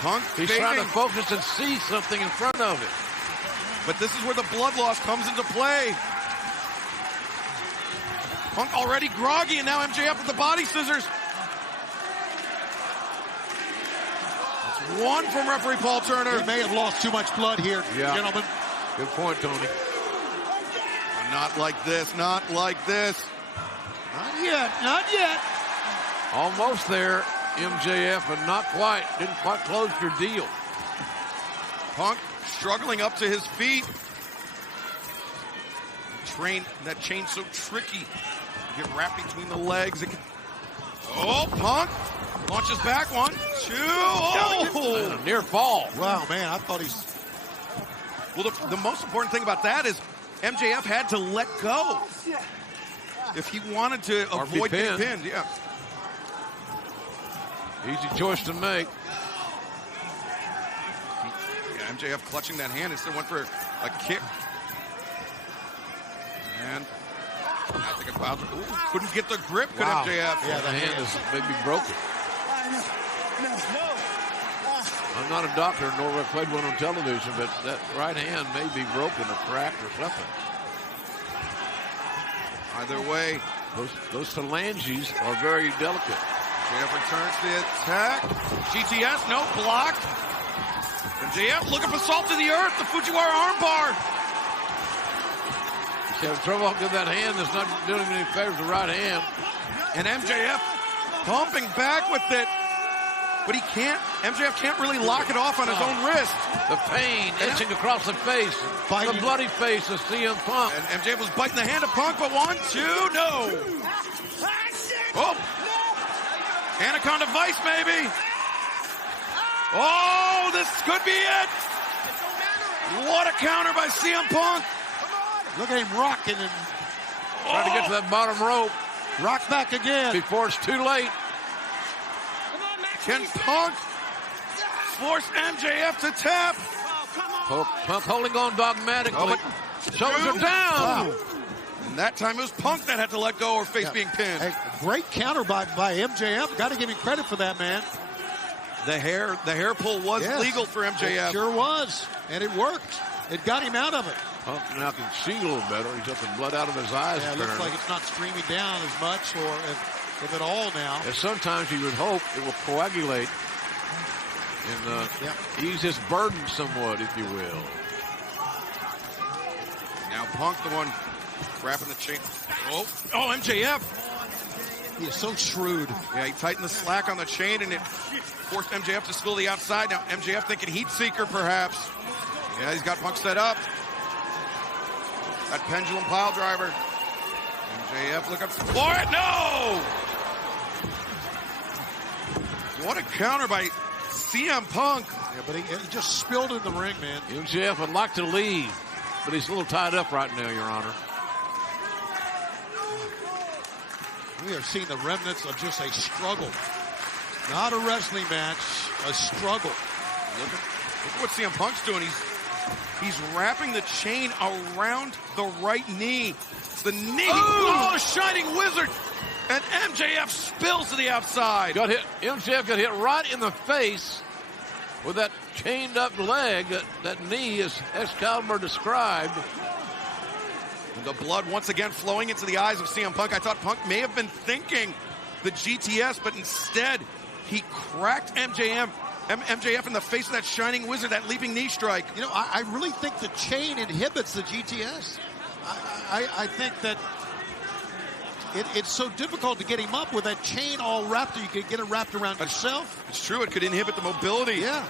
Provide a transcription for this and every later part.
Punk He's fading. trying to focus and see something in front of him. But this is where the blood loss comes into play. Punk already groggy, and now MJF with the body scissors. That's one from referee Paul Turner. He may have lost too much blood here, gentlemen. Good point, Tony. Not like this, not like this. Not yet, not yet. Almost there, MJF, but not quite. Didn't quite close your deal. Punk struggling up to his feet. That chain's so tricky. You get wrapped between the legs. Oh, Punk launches back. 1, 2. Oh! And a near fall. Wow, man, I thought he's... Well, the most important thing about that is MJF had to let go if he wanted to avoid being pinned. Yeah. Easy choice to make. Yeah, MJF clutching that hand instead went for a kick. And I think about couldn't get the grip. Could MJF? Yeah, the hand is maybe broken. I'm not a doctor, nor have I played one on television, but that right hand may be broken or cracked or something. Either way, those phalanges are very delicate. MJF returns the attack. GTS, no block. MJF looking for salt to the earth. The Fujiwara armbar. He's having trouble with that hand. That's not doing him any favors. The right hand. And MJF pumping back with it. But he can't. MJF can't really lock it off on his own wrist. The pain itching across the face. The bloody face of CM Punk. And MJF was biting the hand of Punk, but 1, 2, no. Oh. Anaconda Vice, maybe. Oh, this could be it. What a counter by CM Punk. Look at him rocking and trying to get to that bottom rope. Rock back again. Before it's too late. Can Punk force MJF to tap? Punk holding on dogmatically. Shoulders are down. Wow. And that time it was Punk that had to let go or face being pinned. Hey, great counter by MJF. Got to give him credit for that, man. The hair pull was legal for MJF. It sure was, and it worked. It got him out of it. Punk now can see a little better. He's got the blood out of his eyes. Yeah, it looks like it's not streaming down as much, or if at all now. And sometimes you would hope it will coagulate and ease his burden somewhat, if you will. Now Punk, the one grabbing the chain. Oh, MJF. He is so shrewd. Yeah, he tightened the slack on the chain, and it forced MJF to spill the outside. Now MJF thinking heat seeker, perhaps. Yeah, he's got Punk set up. That pendulum pile driver. MJF looking for it. No! What a counter by CM Punk. Yeah, but he just spilled in the ring, man. MJF would like to leave, but he's a little tied up right now, Your Honor. We are seeing the remnants of just a struggle. Not a wrestling match, a struggle. Look at what CM Punk's doing. He's wrapping the chain around the right knee. It's the knee. Oh, Shining Wizard. And MJF spills to the outside. Got hit. MJF got hit right in the face with that chained up leg, that knee, as Excalibur described. And the blood once again flowing into the eyes of CM Punk. I thought Punk may have been thinking the GTS, but instead he cracked MJF in the face of that Shining Wizard, that leaping knee strike. You know, I really think the chain inhibits the GTS. I think that it's so difficult to get him up with that chain all wrapped. You could get it wrapped around yourself. It's true. It could inhibit the mobility. Yeah.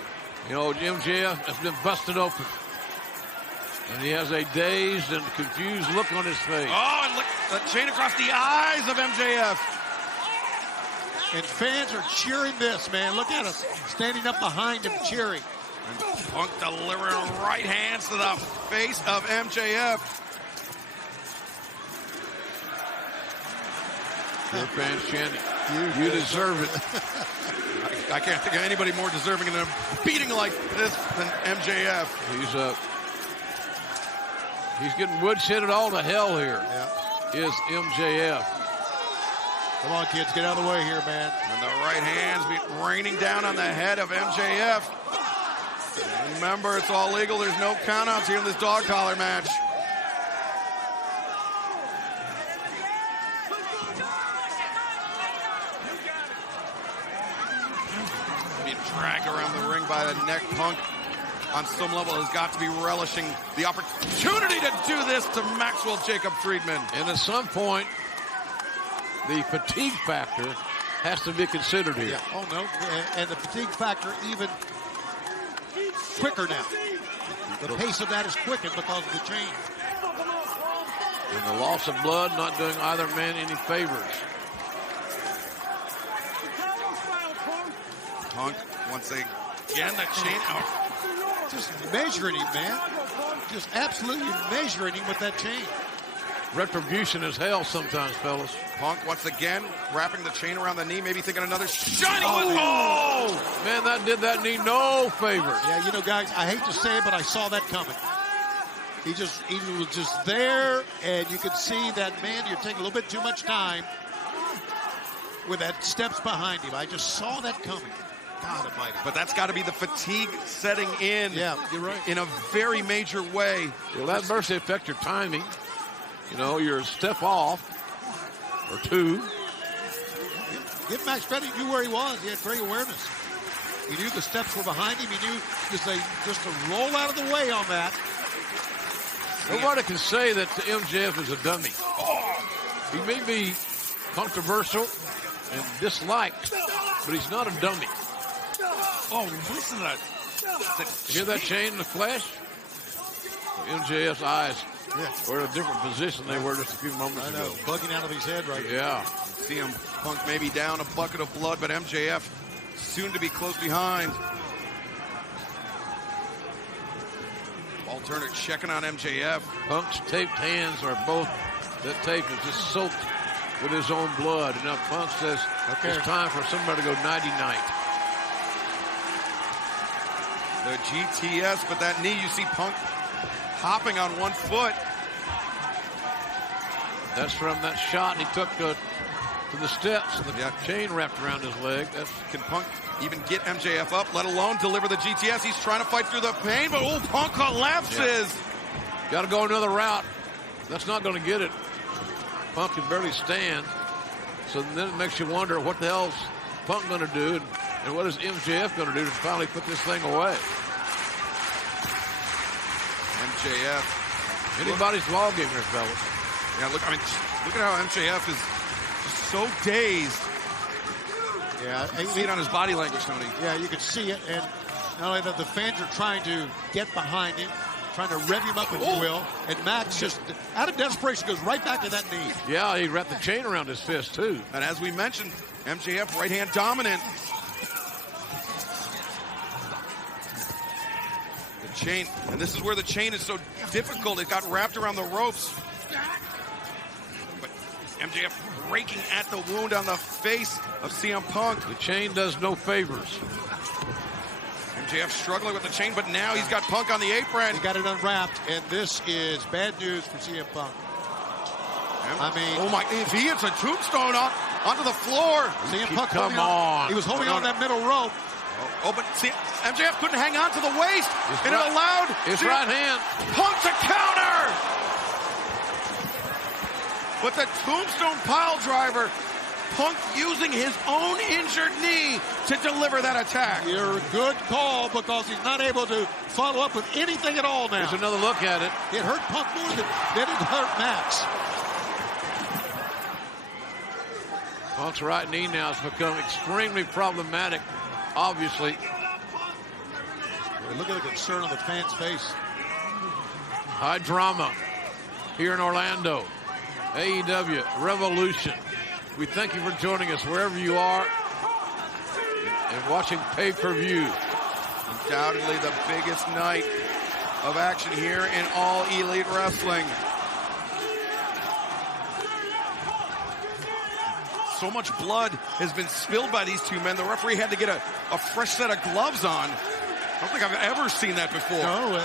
You know, MJF has been busted open. And he has a dazed and confused look on his face. Oh, and look, the chain across the eyes of MJF. And fans are cheering this, man. Look at us standing up behind him cheering. And Punk delivering right hands to the face of MJF. Your fans chanting, you deserve it. I can't think of anybody more deserving of a beating like this than MJF. He's getting woodshedded all to hell here. Is MJF. Come on, kids, get out of the way here, man. And the right hands raining down on the head of MJF. Remember, it's all legal. There's no countouts here in this dog collar match. Being dragged around the ring by the neck. Punk, on some level, has got to be relishing the opportunity to do this to Maxwell Jacob Friedman. And at some point, the fatigue factor has to be considered here. Yeah. Oh, no. And the fatigue factor even quicker now. The pace of that is quickened because of the chain. And the loss of blood not doing either man any favors. Punk, once again, the chain. Oh. Just measuring him, man. Just absolutely measuring him with that chain. Retribution is hell sometimes, fellas. Punk, once again, wrapping the chain around the knee, maybe thinking another shiny Oh, one. Oh! Man, that did that knee no favors. Yeah, you know, guys, I hate to say it, but I saw that coming. He was just there, and you could see that, man, you're taking a little bit too much time with that steps behind him. I just saw that coming. God almighty. But that's got to be the fatigue setting in. Yeah, you're right. In a very major way. Will that adversely affect your timing? You know, you're a step off or two. Give Max credit. He knew where he was. He had great awareness. He knew the steps were behind him. He knew just to roll out of the way on that. Nobody can say that MJF is a dummy. He may be controversial and disliked, but he's not a dummy. Oh, listen to that. Hear that chain in the flesh? MJF's eyes were in a different position than they were just a few moments I know, ago. bugging out of his head right now. Yeah. CM Punk maybe down a bucket of blood, but MJF soon to be close behind. Alternate checking on MJF. Punk's taped hands are both, that tape is just soaked with his own blood. And now Punk says it's time for somebody to go nighty-night. The GTS, but that knee, you see Punk hopping on one foot. That's from that shot he took to the steps, and the chain wrapped around his leg. Can Punk even get MJF up, let alone deliver the GTS? He's trying to fight through the pain, but Punk collapses. Got to go another route. That's not going to get it. Punk can barely stand. So then it makes you wonder, what the hell's Punk going to do, and what is MJF going to do to finally put this thing away? MJF. Anybody's ball game here, fellas. Yeah, look at how MJF is just so dazed. Yeah, You see it on his body language, Tony. Yeah, you can see it, and not only that, the fans are trying to get behind him, trying to rev him up, if you will, and Max just, out of desperation, goes right back to that knee. Yeah, he wrapped the chain around his fist, too. And as we mentioned, MJF right hand dominant. The chain, and this is where the chain is so difficult. It got wrapped around the ropes. But MJF raking at the wound on the face of CM Punk. The chain does no favors. MJF struggling with the chain, but now he's got Punk on the apron. He got it unwrapped, and this is bad news for CM Punk. I mean, oh my, if he hits a tombstone onto the floor. CM Punk, come on. He was holding on that middle rope. Oh, but see, MJF couldn't hang on to the waist, and it allowed his right hand. Punk to counter. But the tombstone pile driver, Punk using his own injured knee to deliver that attack. You're a good call, because he's not able to follow up with anything at all now. Here's another look at it. It hurt Punk more than it hurt Max. Punk's right knee now has become extremely problematic, obviously. Look at the concern on the fan's face. High drama here in Orlando. AEW Revolution. We thank you for joining us wherever you are and watching pay-per-view. Undoubtedly the biggest night of action here in All Elite Wrestling. So much blood has been spilled by these two men. The referee had to get a fresh set of gloves on. I don't think I've ever seen that before. No,